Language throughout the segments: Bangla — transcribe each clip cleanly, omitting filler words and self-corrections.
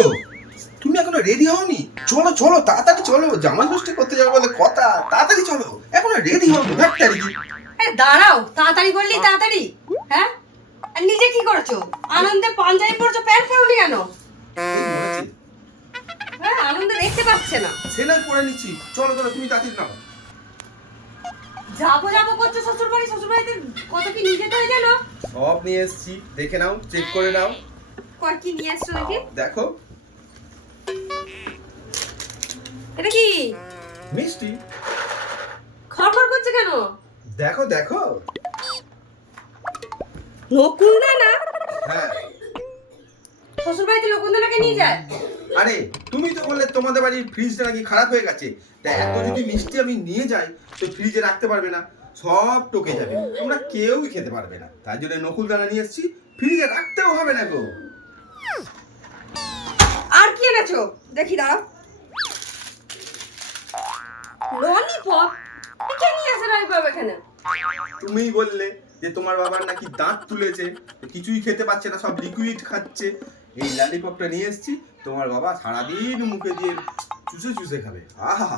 গো, তুমি এখনো রেডি হওনি? চলো চলো তাড়াতাড়ি চলো, জামাই ষষ্ঠী করতে যাবে বলে কথা, তাড়াতাড়ি চলো, এখনো রেডি হওনি ব্যাটারি। আরে দাঁড়াও, তাড়াতাড়ি বললি তাড়াতাড়ি। হ্যাঁ, আর নিজে কি করছো? আনন্দে পাঞ্জাবি পরছো, প্যান্ট পরোনি কেন? হ্যাঁ, আনন্দে দেখতে পাচ্ছে না। সে নাই পরে নিচ্ছি, চলো চলো তুমি তাড়াতাড়ি নাও। যাবো যাবো করছো শ্বশুর বাড়িতে কত কি নিয়ে যেতে হয় জানো? সব নিয়ে এসেছি, দেখে নাও, চেক করে নাও। কর কি নিয়ে এসছো দেখি? দেখো এটা কি? মিষ্টি। খড়খড় করছে কেন? দেখো দেখো। নকুলদানা? হ্যাঁ। শ্বশুর বাড়িতে নকুলদানাকে নিয়ে যায়? আরে তুমি তো বললে তোমাদের বাড়ির ফ্রিজটা নাকি খারাপ হয়ে গেছে, তা এত যদি মিষ্টি আমি নিয়ে যাই তো ফ্রিজে রাখতে পারবে না, সব টকে যাবে, তোমরা কেউই খেতে পারবে না। তাই জন্য নকুলদানা নিয়ে এসেছি, ফ্রিজে রাখতেও হবে না গো। আর কি এনেছো দেখি, দাঁড়াও। ললিপপ? কে নিয়ে আসে ললিপপ এখানে? তুমিই বললে যে তোমার বাবার নাকি দাঁত তুলেছে, কিছুই খেতে পাচ্ছে না, সব লিকুইড খাচ্ছে। এই ললিপপটা নিয়ে এসেছি, তোমার বাবা সারাদিন মুখে দিয়ে চুষে চুষে খাবে। আহা,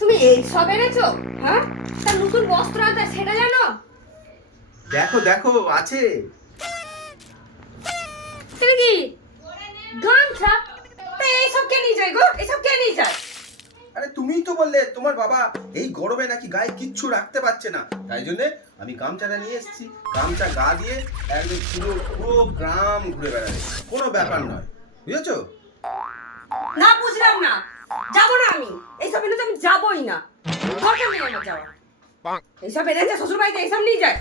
তুমি এই সব এনেছো? হ্যাঁ, তার নতুন বস্ত্র আনতে সেটা জানো? দেখো দেখো আছে। এটা কি? গামছা? তা এইসব কে নিয়ে যায় গো? এইসব কে নিয়ে যায়? আরে তুমিই তো বললে তোমার বাবা এই গরমে নাকি গায়ে কিচ্ছু রাখতে পারছে না, তাই জন্য আমি গামছাটা নিয়ে এসেছি। গামছা গা দিয়ে একদম পুরো পুরো গ্রাম ঘুরে বেড়াবে, কোনো ব্যাপার নয়, বুঝেছো? না, বুঝলাম না। যাবো না আমি, এইসব এনেছে আমি যাবোই না। দরকার নেই আমার যাওয়া। এইসব এনেছে শ্বশুর বাড়িতে, এইসব নিয়ে যায়।